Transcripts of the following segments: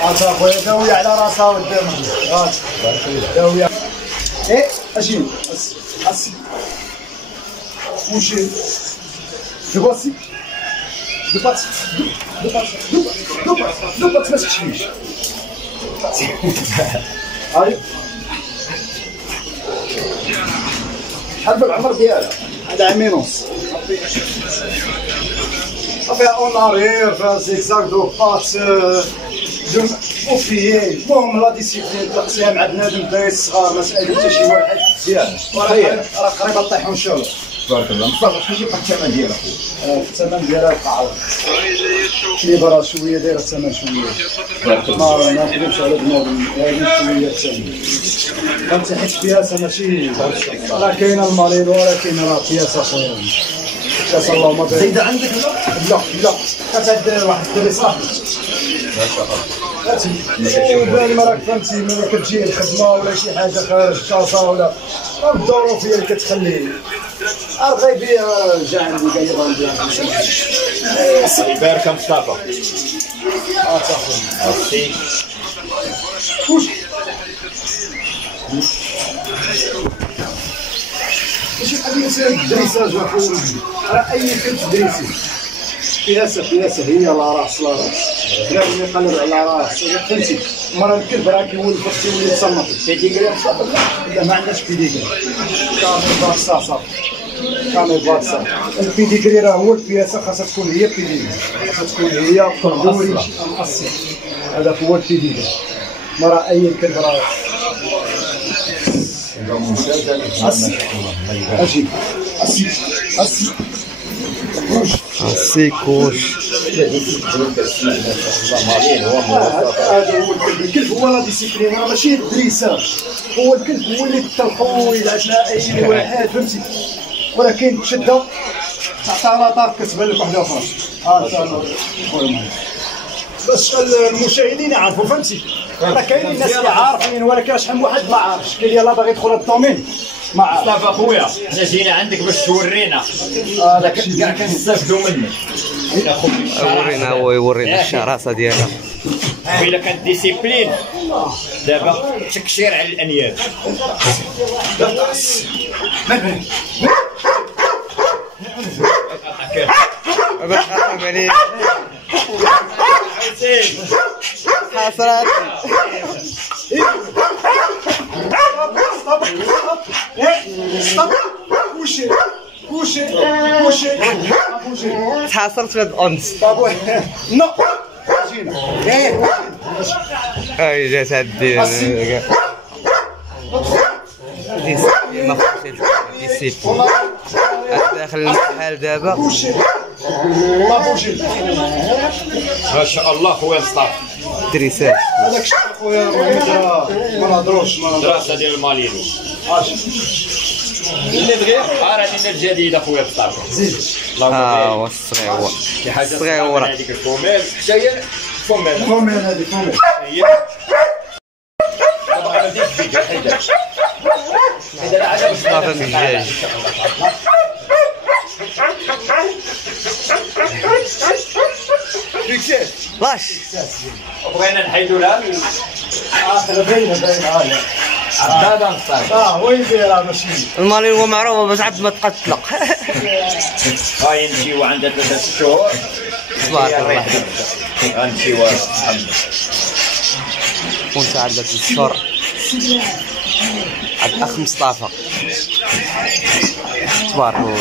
اخويا داوية على راسها قدامك. داوية. ايه اجي اسي وشي دوباسي دوباسي دوباسي ما تكشفيش. هاي شحال العمر ديالها؟ هذا عامين ونص. فيها اون ارير، فيها زيكزاك دو بات وفيه المهم لا ديسيبلين تلاقيها مع بنادم داير صغار ما سالي حتى شي واحد مزيان. راه قريبه طيحوا ان شاء الله. تبارك الله. مصطفى شنو يبقى الثمن ديالها خويا؟ الثمن ديالها قاعد كبيره شويه، دايره الثمن شويه. ما نكذبش على بنادم، هذه شويه الثمن. فهمتي حيت البياسه ماشي راه كاينه المريض ولكن راه بياسه خويا. بياسه اللهم بارك. زايده عندك لا لا كتعد واحد الدري صاحبي. ما شاء الله. فهمتي وبان ما راك فهمتي ملي كتجي الخدمه ولا شي حاجه خارج الشاصه ولا الظروف هي اللي كتخلي ارغي بها جا عندي قايبه نبيعها. يبارك مصطفى. تاخذ واش ماشي قضيه الدريساج اخويا، راه اي كلب دريسي بياسه هي لا راس لازم يقلب على راس. فهمتي مرة الكلب راه كيولي فرتي يولي يتصنف بيديكري لا ما عندناش بيديكري كامل باكسا صافي كامل باكسا. البيديكري راه هو البياسه خاصها تكون هي بيديكري، خاصها تكون هي دوري مقصي. هذاك هو البيديكري. مرة اي كلب راه اجي اسي كوش. هذا هو الكلب هو لا ديسيبلين، راه ماشي الدريساج. هو الكلب هو اللي تطلقو يلعب مع اي واحد فهمتي، ولكن تشدها تعطيها لاطاف كتبان لك وحده اخرى. باش المشاهدين يعرفوا فهمتي، راه كاينين الناس اللي عارفين ولكن شحال من واحد ما عارفش. كاين اللي يلاه باغي يدخل الدومين ما عارف. مصطفى خويا حنا جينا عندك باش تورينا هذاك كاع كنستافدوا منك. ورينا هو يورينا الشراسه ديالها. وإلا كانت ديسيبلين دابا تكشير على الانياب. حسرات كوشي تحاصرت في هاد الانس. نو جينا هاي جات هادي ما فهمتش ديسيبل داخل المحل دابا. ما شاء الله خويا مصطفى. دريساج هذاك الشيء خويا ما نهضروش دراسه ديال المالينو. اللي دغيا بحال هذه الجديده خويا مصطفى. زيد هو الصغيور شي حاجه صغيوره هذيك الفوميل حتى هي فوميل هذه فوميل هي دابا غادي تزيد حيدها حيدها عاد باش صافي من الدجاج. واش بغينا نحيدوا لها باينه عباده مصطفى. وين دايره ماشي المالين هو معروف باش عاد ما تقتلق. غادي نمشيو عندها 3 شهور. تبارك الله. غنمشيو وانت عندك الشهر عند اخ مصطفى. تبارك الله.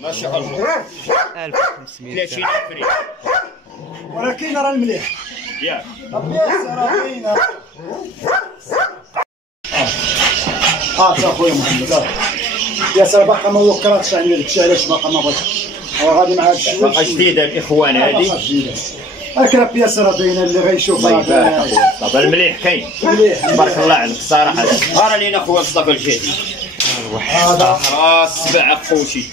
ما شاء الله 1500 30 فريق ولكن راه المليح ياك راه كاينه تا خويا محمد يا سلام باقا ما وكراتش عليا داكشي علاش باقا ما بغيتش غادي مع هاد الشيء باقا جديده الاخوان هذه هاك راه بياسه راه باينه اللي غيشوف الله يبارك مصطفى المليح كاين مليح تبارك الله عليك الصراحه راه لينا خويا مصطفى الجديد هذا راس سبع خوتي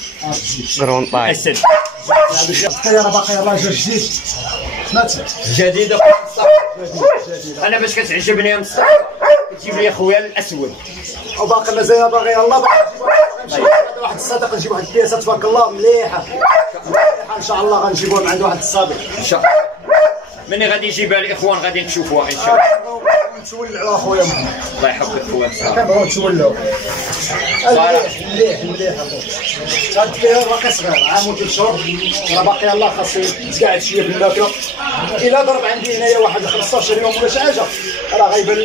قرون طاي اسد راه باقي راه جا جديد سمعت جديد اخويا مصطفى انا باش كتعجبني يا مصطفى كتجيب لي خويا الاسود وباقي مازال باغي يلاه واحد الصديق نجيب واحد البياسه تبارك الله مليحه ان شاء الله غنجيبوها من عند واحد الصديق ان شاء الله مني غادي يجيبها الاخوان غادي نشوفوها ان شاء الله نتولعوا اخويا محمد الله يحفظك خويا مصطفى كنبغيو نتولعوا مليح مليح اخويا هاد الكيان باقي صغير عام و 3 شهور راه باقي يلاه خاصو يتقاعد شويه بالماكله الا ضرب عندي هنايا واحد 15 يوم ولا شي حاجه راه غيبان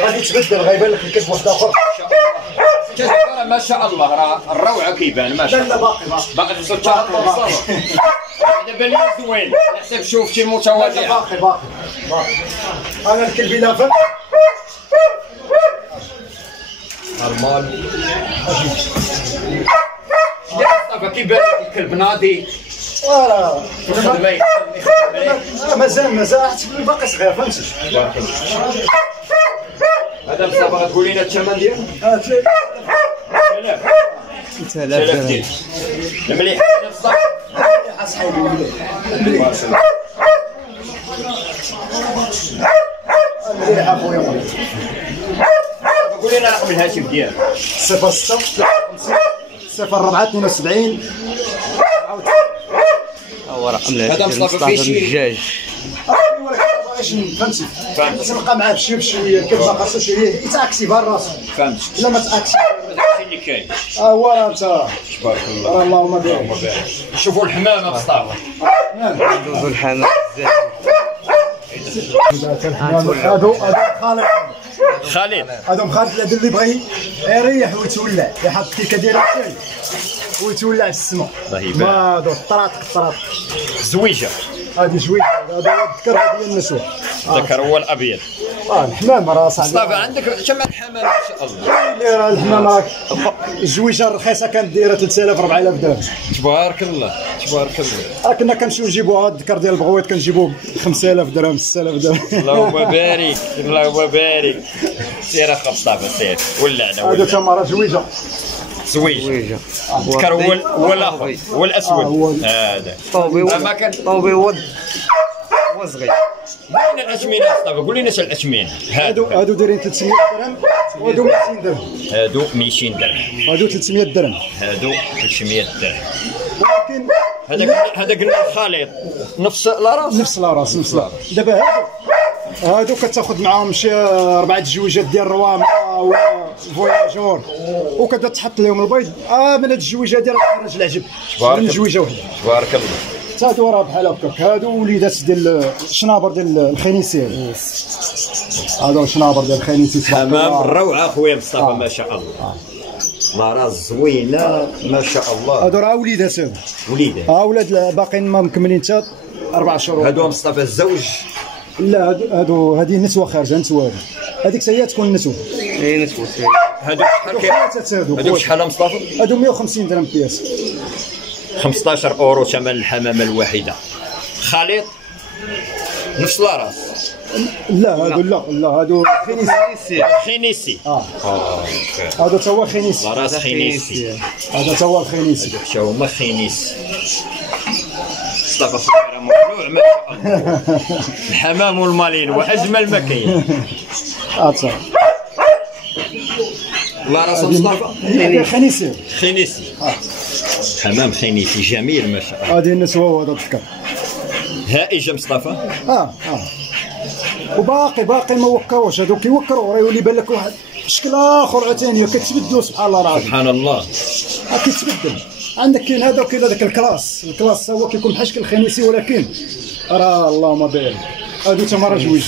غادي يتبدل غيبان لك الكتف واحد اخر راه ما شاء الله راه الروعه كيبان ما شاء الله لا باقي باقي خصو تشرب دابا لي زوين على حساب شوفتي متواضعه باقي انا الكلب الا فات المال مصطفى كيبان لك الكلب ناضي الخدمه مازال باقي صغير فهمتي هذا مصطفى غتقول لنا الثمن ديالو 3000 ديال المليح اصحابي مليح اخويا قول لنا رقم الهاتف ديالو 06 04 72 هو رقم هذا الهاتف مصطفى مصطفى فيه الدجاج فهمتي لازم نبقى معاه بشويه الكلب ما خاصوش يتاكسي براسو فهمت لا ما تاكسي هادشي اللي كاين هو راه انت تبارك الله راه اللهم بارك شوفوا الحمامه مصطفى ندوزو الحمام هادو خالد خالد هادو خالد اللي بغى يريح ويتولع يحط الكيكه ديالو ويتولع في السما الله يبارك. هادو الطراطق زويجه هادي شويه هذا الذكر هذه النسوه ذكر هو الابيض الحمام راه صاحبي مصطفى عندك كم الحمام ما شاء الله اللي راه الحمام راه الزويجه الرخيصه كانت دايره 3000 4000 درهم تبارك الله تبارك الله راه كنا كنمشيو نجيبوها الذكر ديال البغويط كنجيبوه ب 5000 درهم 6000 درهم اللهم بارك اللهم بارك سير اخا مصطفى سير ولعنا هذا تما راه زويجه زويج ويجا ذكر هو الاخضر هو الاسود هذا طوبي ما كان طوبي ود وصغير وين الاثمنه مصطفى قول لنا شنو الاثمنه هادو دايرين 300 درهم وهادو 200 درهم هادو 200 درهم هادو 300 درهم هادو 300 درهم ولكن هذا قلنا الخليط نفس لا نفس لاراس دابا هادو كتاخذ معاهم شي 4 جويجات ديال الروام وفواياجور وكتبدا تحط لهم البيض من هاد الجويجه ديال خرج العجب من جويجه وحده تبارك الله هادو راه بحال هكاك هادو وليدات ديال الشنابر ديال الخنيسي هادو شنابر ديال الخنيسي حمام الروعه خويا مصطفى ما شاء الله لا راه زوينه ما شاء الله هادو راه وليدات هادو وليده ولاد باقيين ما مكملين حتى 4 شهور هادو مصطفى الزوج لا هادو هذه نسوه خارجه نسوه هذيك هي تكون نسوه اي نسوس هادو شحال هادو شحال مصطفى هادو 150 درهم بياس 15 اورو ثمن الحمامه الواحده خليط نفس لاراس لا هادو لا هادو خنيسي هادو تا هو خنيسي لاراس خنيسي هذا تا هو الخنيسي شو هما خنيسي مصطفى صغيره مخلوع ما شاء الله الحمام والمالين واجمل ما كاين صافي لاراس مصطفى خنيسي حمام خنيسي جميل ما شاء الله هذه النسوه وهذا الذكر هائجه مصطفى وباقي ما وكروش هذوك كيوكروا راه يولي بان لك واحد شكل اخر عثانيه كتبدلوا سبحان الله العظيم سبحان الله كيتبدل عندك كاين هذا وكاين هذاك الكلاس هو كيكون بحال شكل الخنيسي ولكن راه اللهم بارك هادو تما راه جويج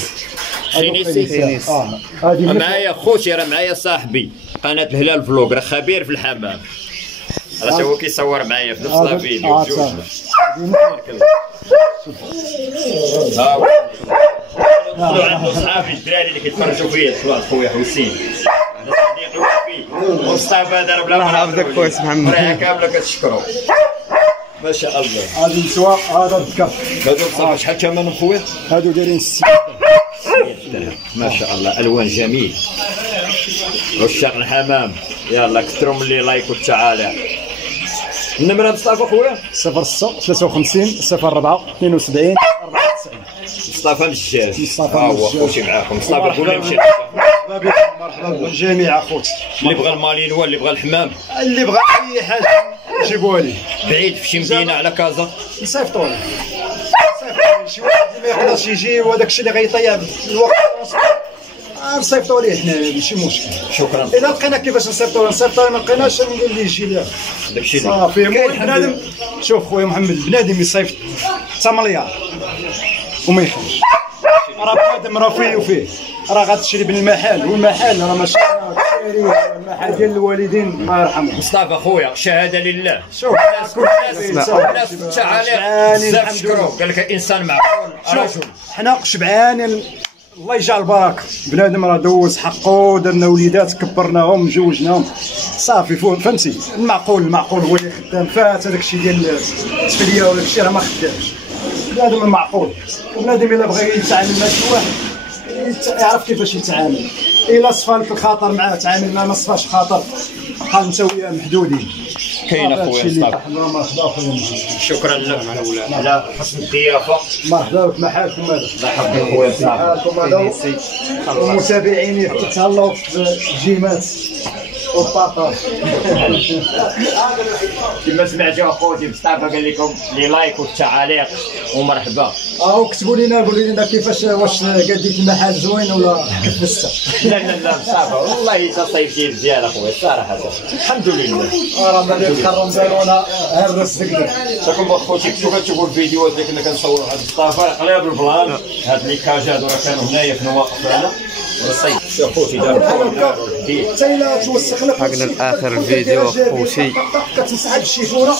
خنيسي هذه معايا خوتي راه معايا صاحبي قناه الهلال فلوق راه خبير في الحمام راه هو كيصور معايا في نفس لا فيديو بجوج. ها عنده صحابي الدراري اللي كيتفرجوا فيا الصوار خويا حسين هذا صديقي وفي مصطفى دار بلا الله يحفظك خويا محمد. راه كامله كتشكروا ما شاء الله. هذه النسوة هذا الذكر. هادو بصح شحال ثمنهم خويا؟ هادو دايرين 6 درهم ما شاء الله الوان جميل. عشاق الحمام يلا كثروا من لي لايك والتعالى. النمره مصطفى خويا 06 53 04 72 94. مصطفى مجاز. مصطفى هو مجاز. خوتي معاكم مصطفى قول لهم شي مرحبا بكم مرحبا بالجميع اخوتي. اللي بغى المالينوا اللي بغى الحمام اللي بغى اي حاجه جيبوها لي. بعيد في شي مدينه على كازا نصيفطوا لي شي واحد اللي ما يقدرش يجي وهذاك الشيء اللي غيطيح الوقت نصيفطوا ليه حنا ماشي مشكل. شكرا. الا لقينا كيفاش نصيفطوا ما لقيناش نقول ليه يجي ليه داكشي صافي. بنادم شوف خويا محمد بنادم يصيفط 8 مليار وما يخرجش. راه بنادم راه فيه وفيه راه غتشري بالمحل والمحل راه ماشي المحل ديال الوالدين الله يرحمهم. مصطفى خويا شهاده لله. شوف الناس في التعاليق بزاف شكروا قال لك انسان معقول رجل. حنا شبعانين الله يجعل البركه. بنادم راه دوز حقه درنا وليدات كبرناهم جوجناهم صافي فهمتي. المعقول هو اللي خدام. فات هذاك الشيء ديال التفليه ولا الشيء راه ما خدامش. بنادم المعقول وبنادم الا بغى يتعامل مع شي واحد يعرف كيفاش يتعامل. الا صفى لك الخاطر معاه تعامل معاه، ما صفاش خاطر بقى نسويها محدودين. كاين اخويا مصطفى. مرحبا اخويا شكرا لك على حسن الضيافه. مرحبا بك محالكم هذا. الله يحفظك خويا مصطفى. ومتابعيني تهلاو في الجيمات والطاقه. كما سمعتوا اخوتي مصطفى قال لكم لي لايك والتعاليق ومرحبا. كتبوا لنا قولوا لنا كيفاش واش قديت المحل زوين ولا كفست. لا مصطفى والله حتى صيفطي مزيان اخويا صراحه الحمد لله. راه ما كنخرم زيرونا هرس دقدق. راكم اخوتي كنتو كتشوفوا الفيديوهات اللي كنا كنصوروا هاد مصطفى قلب البلان. هاد لي كاج هادو راه كانوا هنايا في نواقف هنا والصيف اخوتي داروا حتى الا توسخ لك حقنا لاخر الفيديو اخوتي. كتنسحب الشيفونه.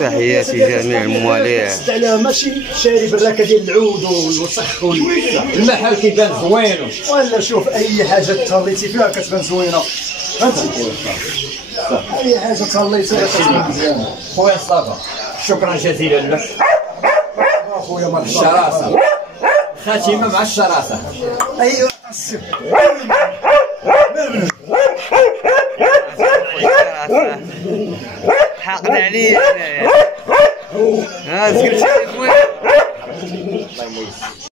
تحياتي جميع الموالين. على ماشي شاري براكه ديال العود والوسخ المحل كيبان زوين. ولا شوف اي حاجه تهليتي فيها كتبان زوينه فهمتي. اي حاجه تهليتي كتبان مزيانه. خويا مصطفى شكرا جزيلا لك. اخويا مرحبا. الشراسه خاتمه مع الشراسه. ايوا حاقد عليا انايا. ها زقلت عليك.